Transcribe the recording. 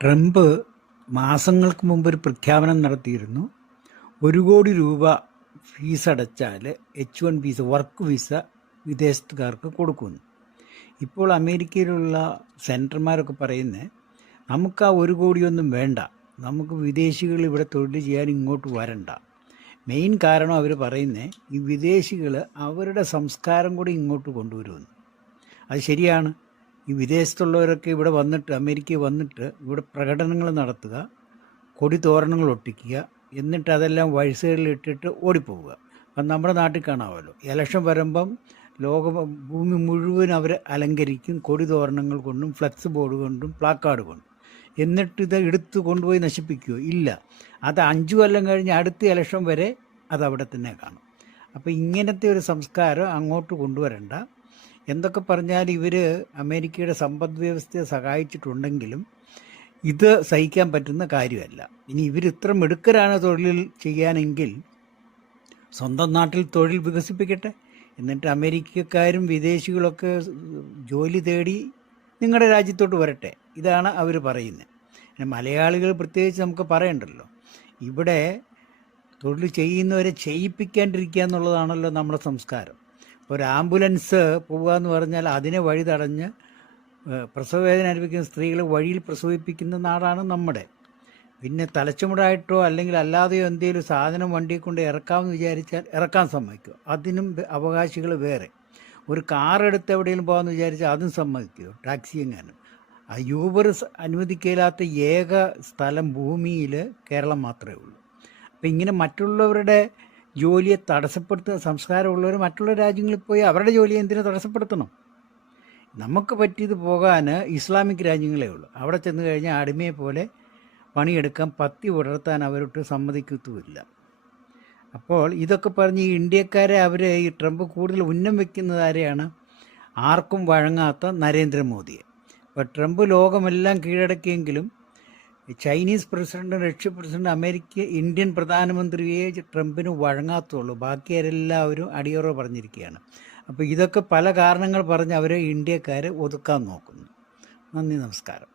Trump മാസങ്ങൾക്ക് മുമ്പ് ഒരു പ്രഖ്യാപനം നടത്തിയിരുന്നു. 1 കോടി രൂപ ഫീസ് അടച്ചാൽ H1 വിസ, വർക്ക് വിസ വിദേശത്തുകാർക്ക് കൊടുക്കുമെന്ന്. ഇപ്പോൾ അമേരിക്കയിലുള്ള സെൻറ്റർമാരൊക്കെ പറയുന്നത് നമുക്ക് ആ 1 കോടിയൊന്നും വേണ്ട, നമുക്ക് വിദേശികൾ ഇവിടെ തൊഴിൽ ചെയ്യാൻ ഇങ്ങോട്ട് വരണ്ട. മെയിൻ കാരണം അവർ പറയുന്നത് ഈ വിദേശികൾ അവരുടെ സംസ്കാരം കൂടി ഇങ്ങോട്ട് കൊണ്ടുവരുമെന്ന്. അത് ശരിയാണ്. ഈ വിദേശത്തുള്ളവരൊക്കെ ഇവിടെ വന്നിട്ട്, അമേരിക്കയിൽ വന്നിട്ട് ഇവിടെ പ്രകടനങ്ങൾ നടത്തുക, കൊടി തോരണങ്ങൾ ഒട്ടിക്കുക, എന്നിട്ട് അതെല്ലാം വഴിസൈഡിൽ ഇട്ടിട്ട് ഓടിപ്പോവുക. അപ്പം നമ്മുടെ നാട്ടിൽ കാണാമല്ലോ, ഇലക്ഷൻ വരുമ്പം ഭൂമി മുഴുവൻ അവർ അലങ്കരിക്കും, കൊടി തോരണങ്ങൾ കൊണ്ടും ഫ്ലെക്സ് ബോർഡ് കൊണ്ടും പ്ലാക്കാർഡ് കൊണ്ടും. എന്നിട്ട് ഇത് എടുത്ത് കൊണ്ടുപോയി നശിപ്പിക്കുമോ? ഇല്ല. അത് 5 കൊല്ലം കഴിഞ്ഞ് അടുത്ത ഇലക്ഷൻ വരെ അതവിടെ തന്നെ കാണും. അപ്പോൾ ഇങ്ങനത്തെ ഒരു സംസ്കാരം അങ്ങോട്ട് കൊണ്ടുവരണ്ട. എന്തൊക്കെ പറഞ്ഞാൽ ഇവർ അമേരിക്കയുടെ സമ്പദ് വ്യവസ്ഥയെ സഹായിച്ചിട്ടുണ്ടെങ്കിലും ഇത് സഹിക്കാൻ പറ്റുന്ന കാര്യമല്ല. ഇനി ഇവർ ഇത്ര മിടുക്കരാണ് തൊഴിൽ ചെയ്യാനെങ്കിൽ സ്വന്തം നാട്ടിൽ തൊഴിൽ വികസിപ്പിക്കട്ടെ. എന്നിട്ട് അമേരിക്കക്കാരും വിദേശികളൊക്കെ ജോലി തേടി നിങ്ങളുടെ രാജ്യത്തോട്ട് വരട്ടെ. ഇതാണ് അവർ പറയുന്നത്. പിന്നെ മലയാളികൾ പ്രത്യേകിച്ച് നമുക്ക് പറയണ്ടല്ലോ. ഇവിടെ തൊഴിൽ ചെയ്യുന്നവരെ ചെയ്യിപ്പിക്കാണ്ടിരിക്കുക എന്നുള്ളതാണല്ലോ നമ്മുടെ സംസ്കാരം. ഒരു ആംബുലൻസ് പോവുക എന്ന് പറഞ്ഞാൽ അതിനെ വഴി തടഞ്ഞ് പ്രസവവേദന അനുഭവിക്കുന്ന സ്ത്രീകളെ വഴിയിൽ പ്രസവിപ്പിക്കുന്ന നാടാണ് നമ്മുടെ. പിന്നെ തലച്ചുമടായിട്ടോ അല്ലെങ്കിൽ അല്ലാതെയോ എന്തെങ്കിലും സാധനം വണ്ടിയെ കൊണ്ട് ഇറക്കാമെന്ന് വിചാരിച്ചാൽ ഇറക്കാൻ സമ്മതിക്കുമോ? അതിനും അവകാശികൾ വേറെ. ഒരു കാർ എടുത്ത് എവിടെയെങ്കിലും പോകാമെന്ന് വിചാരിച്ചാൽ അതും സമ്മതിക്കുമോ? ടാക്സി എങ്ങാനും. ആ യൂബർ അനുവദിക്കില്ലാത്ത ഏക സ്ഥലം ഭൂമിയിൽ കേരളം മാത്രമേ ഉള്ളൂ. അപ്പം ഇങ്ങനെ മറ്റുള്ളവരുടെ ജോലിയെ തടസ്സപ്പെടുത്തുന്ന സംസ്കാരമുള്ളവർ മറ്റുള്ള രാജ്യങ്ങളിൽ പോയി അവരുടെ ജോലിയെ എന്തിനു തടസ്സപ്പെടുത്തണം? നമുക്ക് പറ്റിയത് പോകാൻ ഇസ്ലാമിക് രാജ്യങ്ങളേ ഉള്ളൂ. അവിടെ ചെന്ന് കഴിഞ്ഞാൽ അടിമയെ പോലെ പണിയെടുക്കാൻ, പത്തി ഉടർത്താൻ അവരോട്ട് സമ്മതിക്കത്തുമില്ല. അപ്പോൾ ഇതൊക്കെ പറഞ്ഞ് ഈ ഇന്ത്യക്കാരെ ഈ ട്രംപ് കൂടുതൽ ഉന്നം വയ്ക്കുന്നത് ആരെയാണ്? ആർക്കും വഴങ്ങാത്ത നരേന്ദ്രമോദിയെ. അപ്പോൾ ട്രംപ് ലോകമെല്ലാം കീഴടക്കിയെങ്കിലും Chinese president, Russia president, Indian പ്രധാനമന്ത്രിയെ ട്രംപിന് വഴങ്ങാത്തുള്ളൂ. ബാക്കിയാരെല്ലാവരും അടിയറവ് പറഞ്ഞിരിക്കുകയാണ്. അപ്പോൾ ഇതൊക്കെ പല കാരണങ്ങൾ പറഞ്ഞ് അവരെ ഇന്ത്യക്കാരെ ഒതുക്കാൻ നോക്കുന്നു. നന്ദി, നമസ്കാരം.